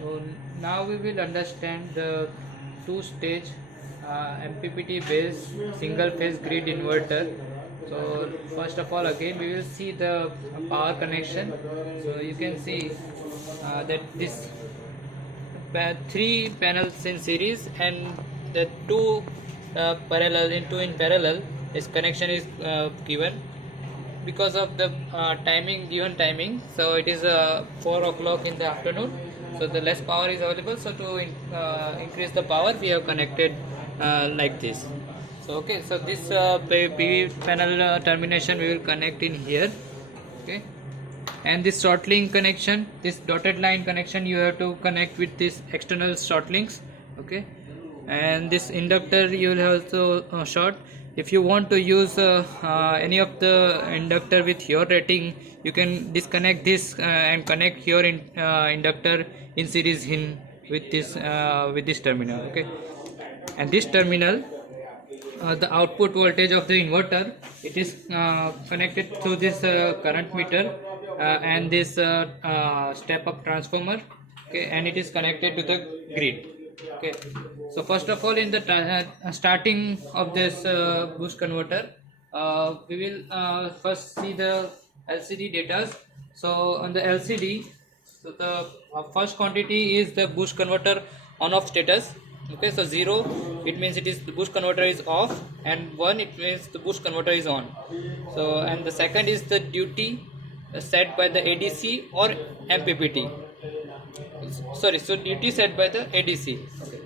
So now we will understand the two-stage MPPT based single phase grid inverter. So first of all, again we will see the power connection. So you can see that this three panels in series and the two in parallel. This connection is given because of the given timing. So it is 4 o'clock in the afternoon, so the less power is available. So to increase the power, we have connected like this. So okay, so this PV panel termination we will connect in here. Okay, and this short link connection, this dotted line connection, you have to connect with this external short links. Okay, and this inductor you will also short. If you want to use any of the inductor with your rating, you can disconnect this and connect your inductor in series in with this terminal. Okay, and this terminal, the output voltage of the inverter, it is connected to this current meter and this step up transformer. Okay, and it is connected to the grid. Okay, so first of all, in the starting of this boost converter, we will first see the LCD data. So on the LCD, so the first quantity is the boost converter on off status. Okay, so 0 it means the boost converter is off, and 1 it means the boost converter is on. So and the second is the duty set by the ADC or MPPT. Sorry, so duty set by the ADC. Okay.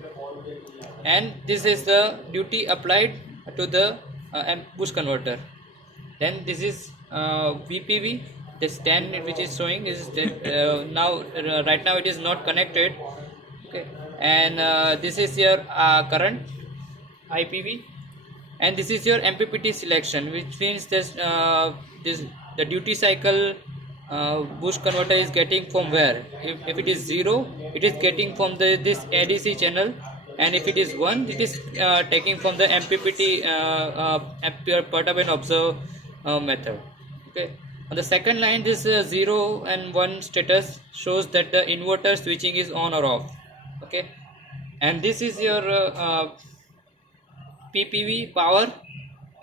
And this is the duty applied to the boost converter. Then this is VPV. This 10 which is showing is now right now it is not connected. Okay, and this is your current IPV, and this is your MPPT selection, which means this the duty cycle boost converter is getting from where. If it is 0, it is getting from this ADC channel, and if it is 1, it is taking from the MPPT ampere perturb observe method. Okay, on the second line, this 0 and 1 status shows that the inverter switching is on or off. Okay, and this is your PPV power,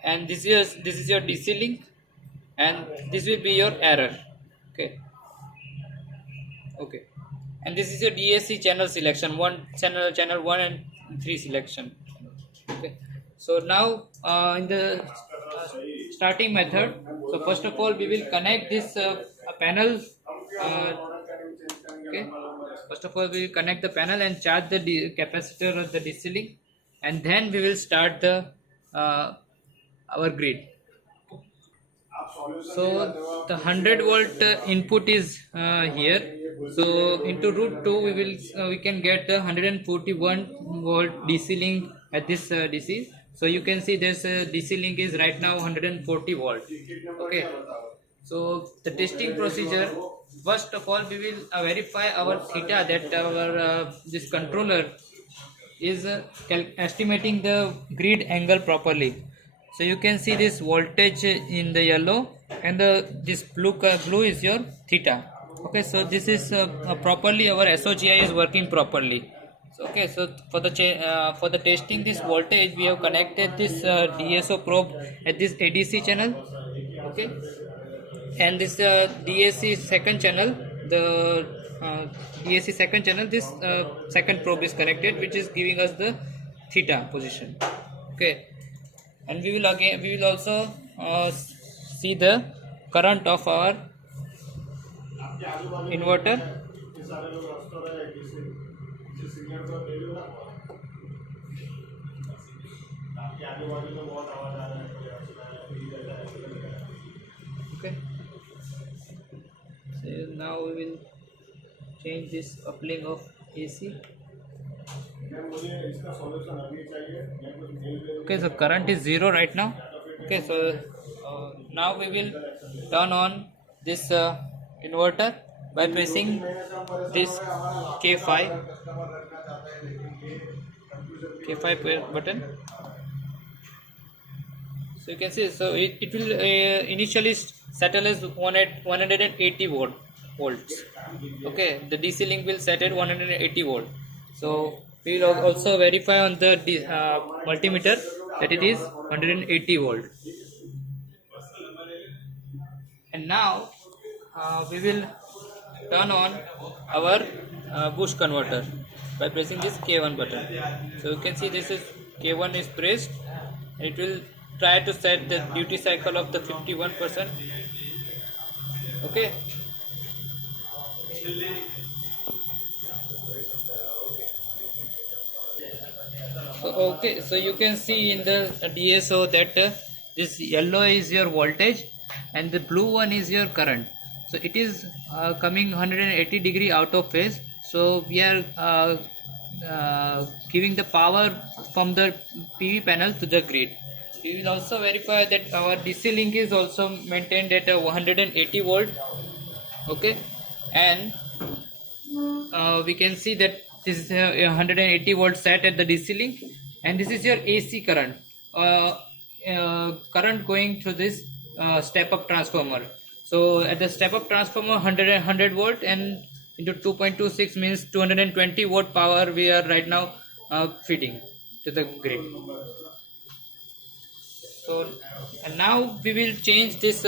and this is your DC link, and this will be your error. Okay, and this is your DAC channel selection, channel 1 and 3 selection. Okay, so now in the starting method, so first of all we will connect this panel. Okay, first of all we will connect the panel and charge the capacitor of the DC link, and then we will start the our grid. So the 100-volt input is here. So into root 2 we can get the 141-volt DC link at this DC. So you can see this DC link is right now 140 volt. Okay, so the testing procedure, first of all we will verify our theta, that our this controller is estimating the grid angle properly. So you can see this voltage in the yellow, and this blue is your theta. Okay, so this is properly, our SOGI is working properly. So okay, so for the testing this voltage, we have connected this DSO probe at this ADC channel. Okay, and this DAC second channel, the DAC second channel, this second probe is connected, which is giving us the theta position. Okay, and we will also see the current of our inverter. Okay, so now we will change this coupling of AC. Okay, so current is 0 right now. Okay, so now we will turn on this inverter by pressing this K5 button. So you can see, so it will initially settle as 180 volt. volts. Okay, the DC link will set at 180 volt. So we will also verify on the multimeter that it is 180 volt. And now we will turn on our boost converter by pressing this K1 button. So you can see this is K1 is pressed. It will try to set the duty cycle of the 51%. Okay. So you can see in the DSO that this yellow is your voltage and the blue one is your current. So it is coming 180 degree out of phase. So we are giving the power from the PV panel to the grid. We will also verify that our DC link is also maintained at 180 volt. Okay, and we can see that this is a 180 volt set at the DC link, and this is your AC current, current going through this step up transformer. So at the step up transformer 100 volt and into 2.26 means 220 watt power we are right now feeding to the grid. So and now we will change this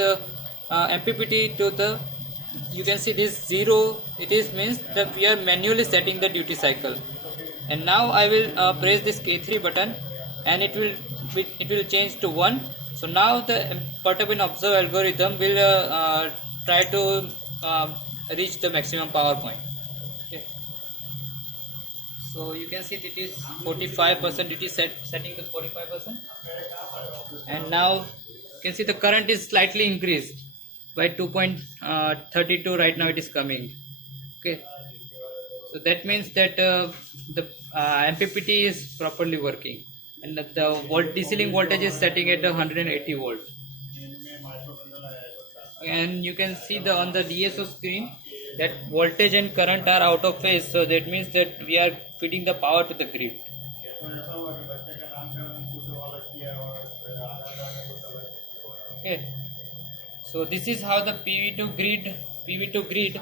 MPPT to the, you can see this 0, it is means that we are manually setting the duty cycle. And now I will press this K3 button and it will change to 1. So now the perturbing observe algorithm will try to reach the maximum power point. Okay. So you can see it is 45%, it is setting to 45%, and now you can see the current is slightly increased by 2.32. right now it is coming. Okay, so that means that the MPPT is properly working, and the DC link voltage is setting at 180 volt. And you can see on the DSO screen that voltage and current are out of phase, so that means that we are feeding the power to the grid. Okay, so this is how the PV to grid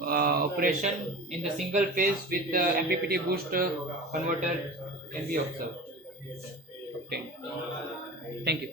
operation in the single phase with the MPPT boost converter can be obtained. Thank you.